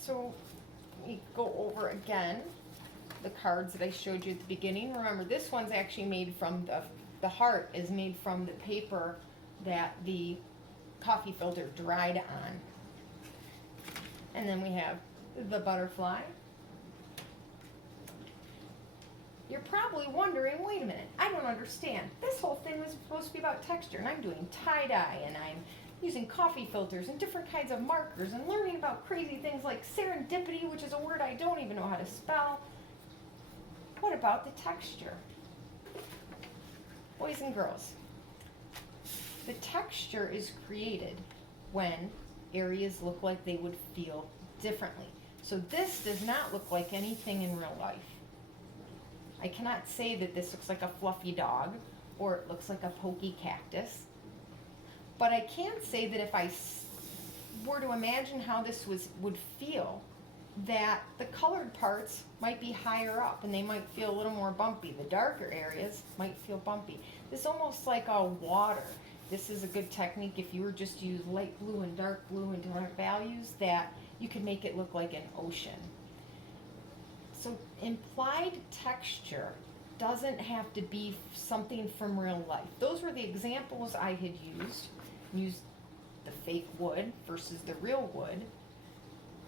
So we go over again the cards that I showed you at the beginning. Remember, this one's actually made from the heart is made from the paper that the coffee filter dried on. And then we have the butterfly. You're probably wondering, wait a minute, I don't understand. This whole thing was supposed to be about texture, and I'm doing tie-dye, and I'm using coffee filters and different kinds of markers and learning about crazy things like serendipity, which is a word I don't even know how to spell. What about the texture? Boys and girls, the texture is created when areas look like they would feel differently. So this does not look like anything in real life. I cannot say that this looks like a fluffy dog or it looks like a pokey cactus. But I can say that if I were to imagine how this would feel, that the colored parts might be higher up and they might feel a little more bumpy. The darker areas might feel bumpy. This is almost like a water. This is a good technique if you were just to use light blue and dark blue and different values, that you could make it look like an ocean. So implied texture doesn't have to be something from real life. Those were the examples I had used the fake wood versus the real wood.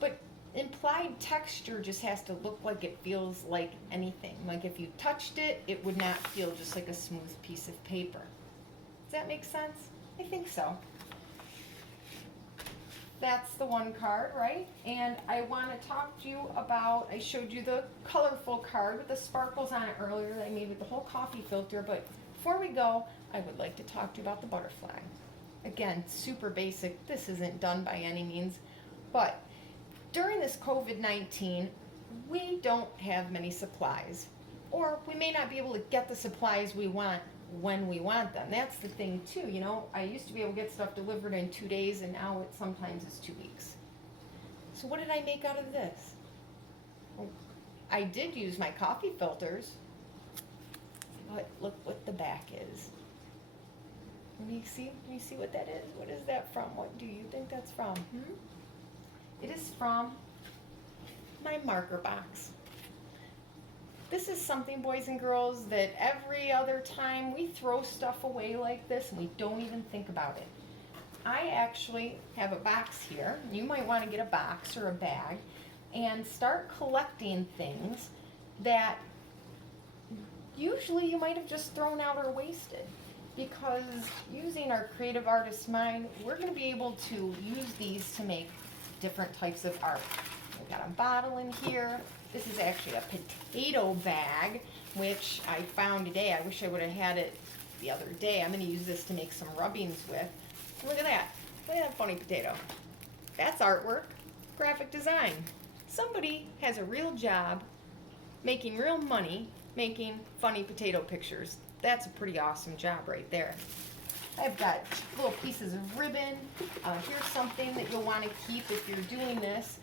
But implied texture just has to look like it feels like anything. Like if you touched it, it would not feel just like a smooth piece of paper. Does that make sense? I think so. That's the one card, right? And I want to talk to you about, I showed you the colorful card with the sparkles on it earlier that I made with the whole coffee filter, but before we go, I would like to talk to you about the butterfly. Again, super basic. This isn't done by any means, but during this COVID-19, we don't have many supplies, or we may not be able to get the supplies we want when we want them. That's the thing too, you know, I used to be able to get stuff delivered in 2 days, and now it sometimes is 2 weeks. So what did I make out of this? Well, I did use my coffee filters, but look what the back is. Can you see what that is? What is that from? What do you think that's from? It is from my marker box. This is something, boys and girls, that every other time we throw stuff away like this and we don't even think about it. I actually have a box here. You might want to get a box or a bag and start collecting things that usually you might have just thrown out or wasted. Because using our creative artist mind, we're going to be able to use these to make different types of art. We've got a bottle in here. This is actually a potato bag, which I found today. I wish I would have had it the other day. I'm going to use this to make some rubbings with. Look at that. Look at that funny potato. That's artwork, graphic design. Somebody has a real job making real money making funny potato pictures. That's a pretty awesome job right there. I've got little pieces of ribbon. Here's something that you'll want to keep if you're doing this.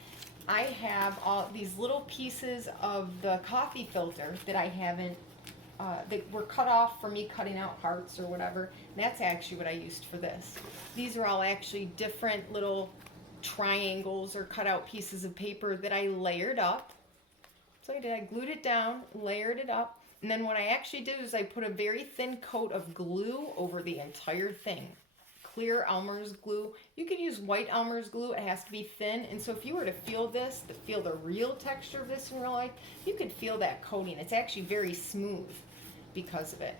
I have all these little pieces of the coffee filter that I haven't, that were cut off for me cutting out hearts or whatever. And that's actually what I used for this. These are all actually different little triangles or cut out pieces of paper that I layered up. So I glued it down, layered it up. And then what I actually did is I put a very thin coat of glue over the entire thing. Clear Elmer's glue. You could use white Elmer's glue. It has to be thin. And so if you were to feel this, to feel the real texture of this in real life, you could feel that coating. It's actually very smooth because of it.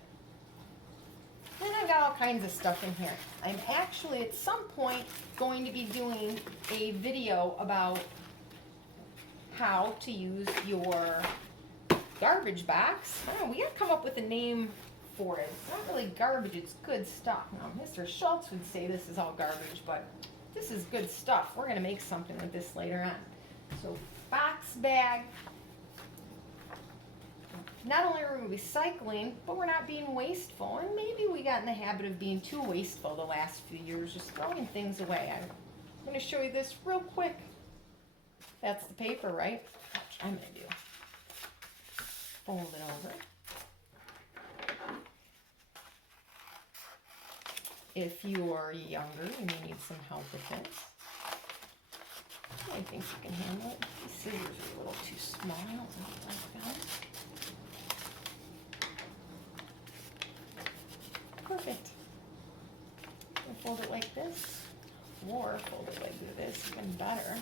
Then I've got all kinds of stuff in here. I'm actually at some point going to be doing a video about how to use your garbage box. I don't know, we gotta come up with a name for it. It's not really garbage, it's good stuff. Now, Mr. Schultz would say this is all garbage, but this is good stuff. We're gonna make something with this later on. So, box bag. Not only are we recycling, but we're not being wasteful. And maybe we got in the habit of being too wasteful the last few years, just throwing things away. I'm gonna show you this real quick. That's the paper, right? Watch, I'm gonna do. Fold it over. If you are younger, you may need some help with this. I think you can handle it. These scissors are a little too small. I don't like them. Perfect. You fold it like this, or fold it like this, even better.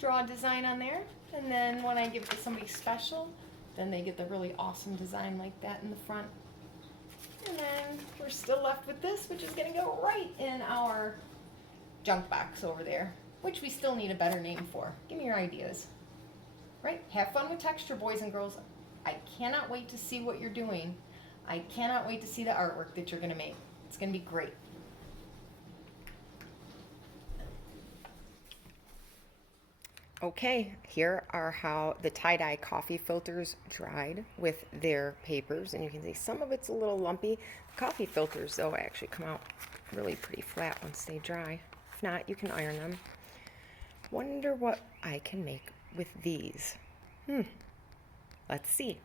Draw a design on there, and then when I give it to somebody special, then they get the really awesome design like that in the front. And then we're still left with this, which is gonna go right in our junk box over there, which we still need a better name for. Give me your ideas. Right? Have fun with texture, boys and girls. I cannot wait to see what you're doing. I cannot wait to see the artwork that you're gonna make. It's gonna be great. Okay, here are how the tie-dye coffee filters dried with their papers, and you can see some of it's a little lumpy. The coffee filters, though, actually come out really pretty flat once they dry. If not, you can iron them. Wonder what I can make with these. Let's see.